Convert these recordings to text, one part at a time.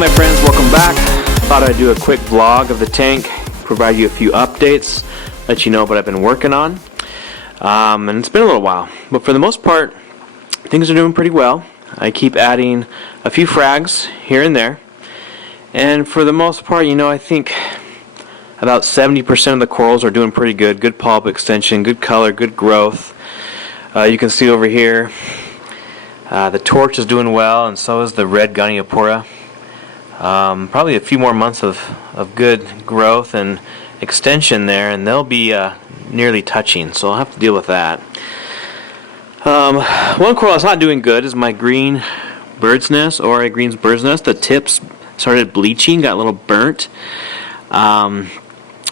my friends, welcome back. Thought I'd do a quick vlog of the tank, provide you a few updates, let you know what I've been working on. And it's been a little while, but for the most part, things are doing pretty well. I keep adding a few frags here and there, and for the most part, I think about 70% of the corals are doing pretty good. Good pulp extension, good color, good growth. You can see over here, the torch is doing well, and so is the red Goniopora. Probably a few more months of good growth and extension there, and they'll be nearly touching, so I'll have to deal with that. One coral that's not doing good is my green bird's nest, or a green bird's nest. The tips started bleaching, got a little burnt. Now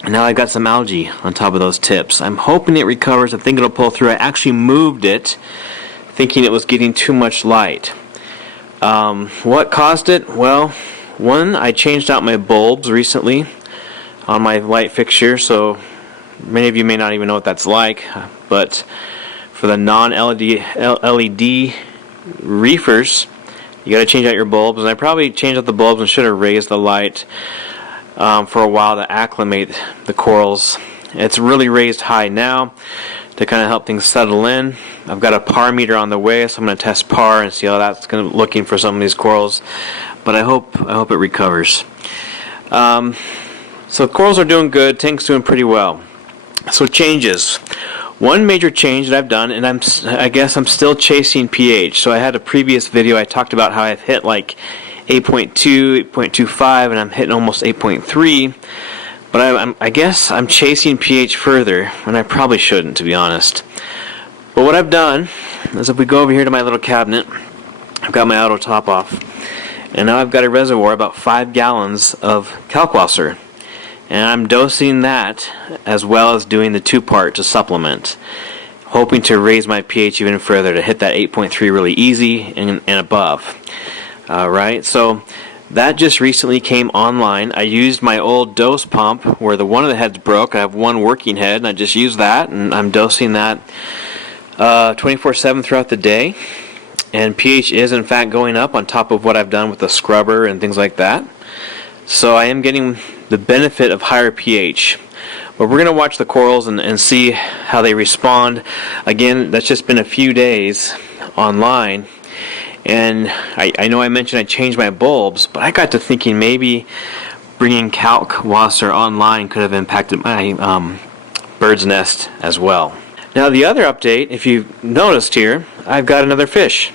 I've got some algae on top of those tips. I'm hoping it recovers. I think it'll pull through. I actually moved it thinking it was getting too much light. What caused it? Well, one, I changed out my bulbs recently on my light fixture, so many of you may not even know what that's like, but for the non-LED reefers, you got to change out your bulbs, and I probably changed out the bulbs and should have raised the light for a while to acclimate the corals. It's really raised high now to kind of help things settle in. I've got a par meter on the way, so I'm going to test par and see how that's going to looking for some of these corals. But I hope it recovers. So corals are doing good. Tank's doing pretty well. So changes. One major change that I've done, and I guess I'm still chasing pH. So I had a previous video I talked about how I've hit like 8.2, 8.25, and I'm hitting almost 8.3. But I guess I'm chasing pH further, and I probably shouldn't, to be honest. But what I've done is, if we go over here to my little cabinet, I've got my auto top off, and now I've got a reservoir about 5 gallons of Kalkwasser, and I'm dosing that as well as doing the 2-part to supplement, hoping to raise my pH even further to hit that 8.3 really easy and above. Right, so that just recently came online. I used my old dose pump where one of the heads broke. I have one working head, and I just used that, and I'm dosing that 24/7 throughout the day. And pH is in fact going up on top of what I've done with the scrubber and things like that. So I am getting the benefit of higher pH. But we're going to watch the corals and see how they respond. Again, that's just been a few days online. And I know I mentioned I changed my bulbs, but I got to thinking maybe bringing Kalkwasser online could have impacted my bird's nest as well. Now the other update, if you've noticed here, I've got another fish.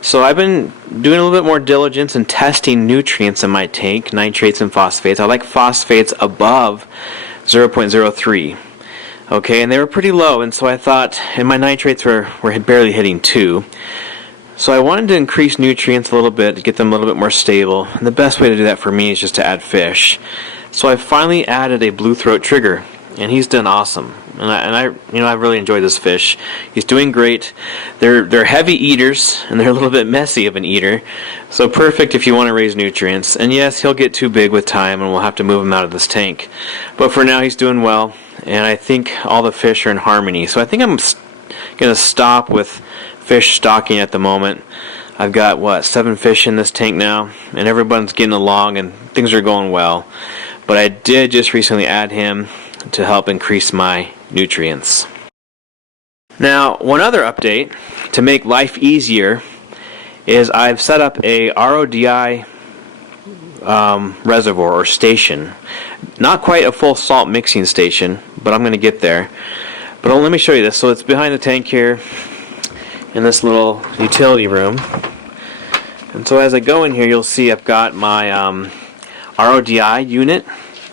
So I've been doing a little bit more diligence in testing nutrients in my tank, nitrates and phosphates. I like phosphates above 0.03. Okay, and they were pretty low, and so I thought, and my nitrates were barely hitting 2. So I wanted to increase nutrients a little bit to get them a little bit more stable, and the best way to do that for me is just to add fish. So I finally added a blue throat trigger, and he's done awesome. And I really enjoy this fish. He's doing great. They're heavy eaters, and they're a little bit messy of an eater, so perfect if you want to raise nutrients. And yes, he'll get too big with time, and we'll have to move him out of this tank. But for now, he's doing well, and I think all the fish are in harmony. So I think I'm going to stop with fish stocking at the moment. I've got 7 fish in this tank now, and everyone's getting along and things are going well. But I did just recently add him to help increase my nutrients. Now, one other update to make life easier is I've set up a RODI reservoir or station. Not quite a full salt mixing station, but I'm going to get there. But let me show you this. So it's behind the tank here in this little utility room. And so as I go in here, you'll see I've got my RODI unit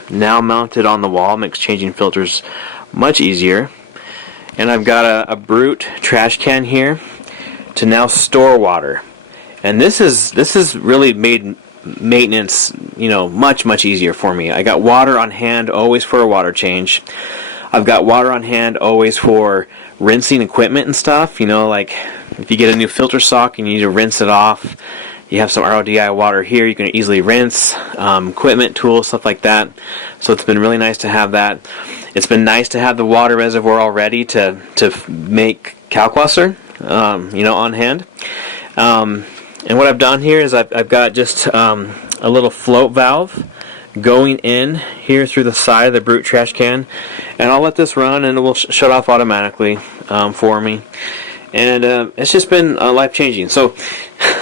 now mounted on the wall. Makes changing filters much easier. And I've got a Brute trash can here to now store water. And this is really made maintenance, much easier for me. I got water on hand always for a water change. I've got water on hand always for rinsing equipment and stuff. Like if you get a new filter sock and you need to rinse it off, you have some RODI water here. You can easily rinse equipment, tools, stuff like that. So it's been really nice to have that. It's been nice to have the water reservoir all ready to make Kalkwasser, on hand. And what I've done here is I've got just a little float valve going in here through the side of the brute trash can, and I'll let this run and it will shut off automatically for me. And it's just been life-changing. So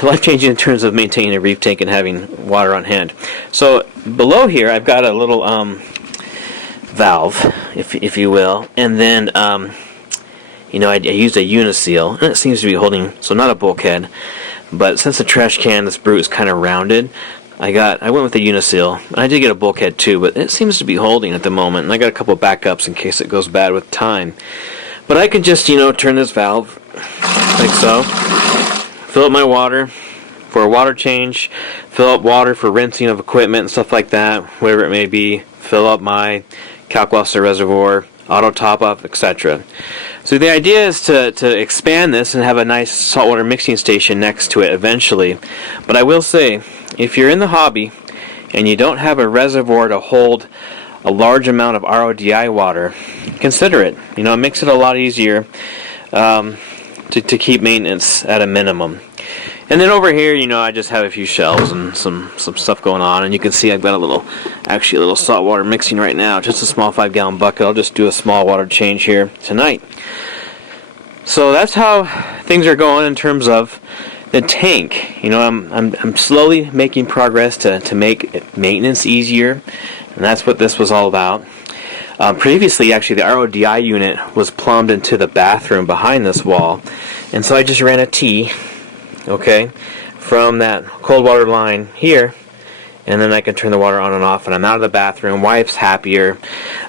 life-changing in terms of maintaining a reef tank and having water on hand. So below here I've got a little valve, if you will, and then you know, I used a uniseal, and it seems to be holding, so not a bulkhead, but since the trash can, this brute is kind of rounded, I went with the uniseal. I did get a bulkhead too, but it seems to be holding at the moment, and I got a couple backups in case it goes bad with time. But I can just, you know, turn this valve like so, fill up my water for a water change, fill up water for rinsing of equipment and stuff like that, whatever it may be, fill up my Kalkwasser reservoir, auto top up, etc. So the idea is to expand this and have a nice saltwater mixing station next to it eventually. But I will say, if you're in the hobby and you don't have a reservoir to hold a large amount of RODI water, consider it. You know, it makes it a lot easier to keep maintenance at a minimum. And then over here, you know, I just have a few shelves and some stuff going on, and you can see I've got a little saltwater mixing right now, just a small 5-gallon bucket. I'll just do a small water change here tonight. So that's how things are going in terms of the tank. You know, I'm slowly making progress to make maintenance easier, and that's what this was all about. Previously, actually, the RODI unit was plumbed into the bathroom behind this wall, and so I just ran a T, okay, from that cold water line here, and then I can turn the water on and off, and I'm out of the bathroom. Wife's happier.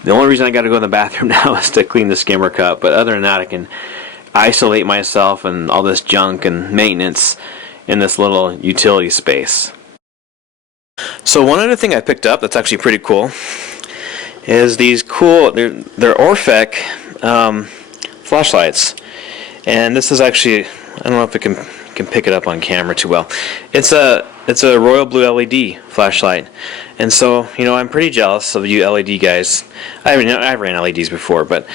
The only reason I got to go in the bathroom now is to clean the skimmer cup, but other than that, I can isolate myself and all this junk and maintenance in this little utility space. So one other thing I picked up that's actually pretty cool is these cool, they're Orphec flashlights, and this is actually, I don't know if it can pick it up on camera too well. It's a royal blue LED flashlight, and so, you know, I'm pretty jealous of you LED guys. I've ran LEDs before, but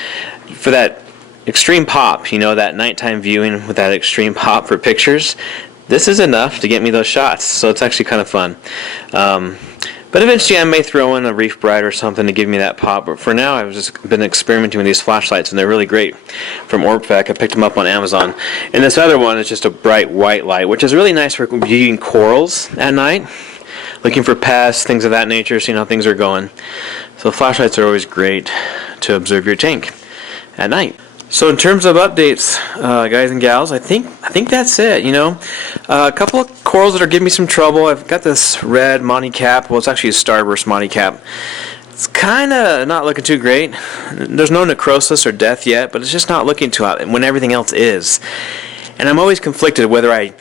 for that extreme pop, you know, that nighttime viewing with that extreme pop for pictures, this is enough to get me those shots. So it's actually kind of fun. But eventually I may throw in a Reef Bright or something to give me that pop. But for now, I've just been experimenting with these flashlights, and they're really great from Orphec. I picked them up on Amazon. And this other one is just a bright white light, which is really nice for viewing corals at night, looking for pests, things of that nature, seeing how things are going. So flashlights are always great to observe your tank at night. So in terms of updates, guys and gals, I think that's it. You know, a couple of corals that are giving me some trouble. I've got this red Monty cap. Well, it's actually a starburst Monty cap. It's kind of not looking too great. There's no necrosis or death yet, but it's just not looking too hot when everything else is. And I'm always conflicted whether I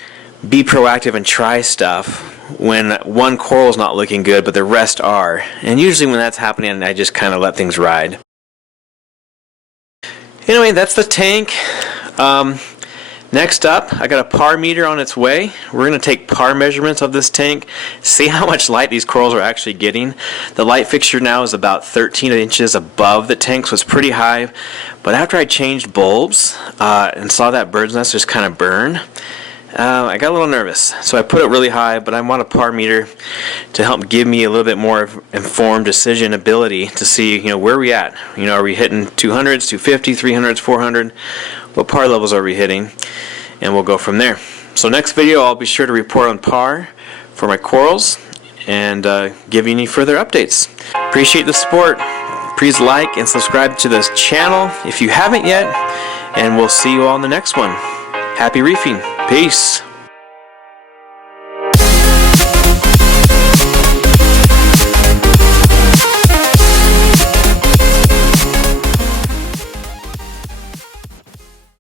be proactive and try stuff when one coral's not looking good, but the rest are. And usually when that's happening, I just kind of let things ride. Anyway, that's the tank. Next up, I got a PAR meter on its way. We're going to take PAR measurements of this tank, see how much light these corals are actually getting. The light fixture now is about 13 inches above the tank, so it's pretty high. But after I changed bulbs and saw that bird's nest just kind of burn, I got a little nervous. So I put it really high, but I want a PAR meter to help give me a little bit more informed decision ability to see, you know, where are we at? You know, are we hitting 200s, 250, 300s, 400? What PAR levels are we hitting? And we'll go from there. So next video, I'll be sure to report on PAR for my corals and give you any further updates. Appreciate the support. Please like and subscribe to this channel if you haven't yet, and we'll see you all in the next one. Happy reefing. Peace.